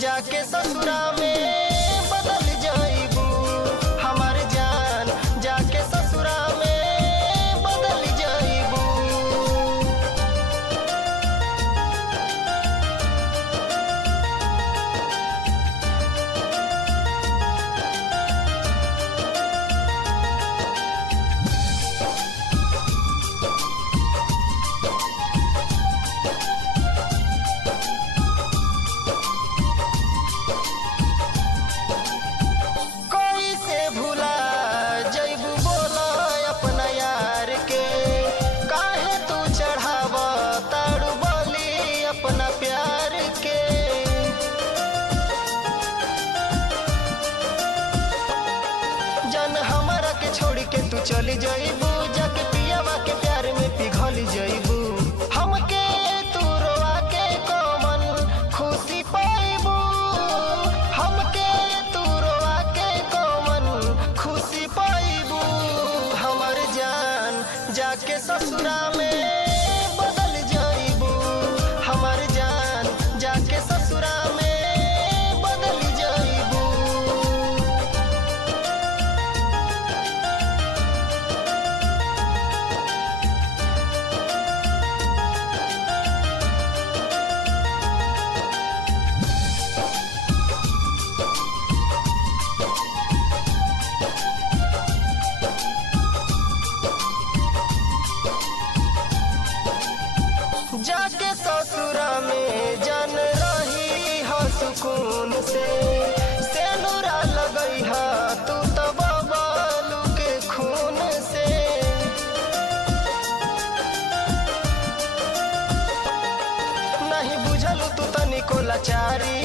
जाके ससुरा में बदल जाइबू हमार जान, जाके ससुरा में बदल जाइबू। छोड़ के तू चली जाइबू, जाके पियावा के प्यार में पिघल जाइबू। हमके तू रोवा के कौन खुशी पाइबू, हमके तू रोवा के कौन खुशी पाइबू। हमार जान जाके ससुरा में बदल जाइबू, हमार जान जाके ससुरा में बदल जाइबू। जाके ससुरा में जान रही हो सुकून से, सेनुरा लगई हा तू तो बबलू के खून से। नहीं बुझलू तू तनिको लाचारी,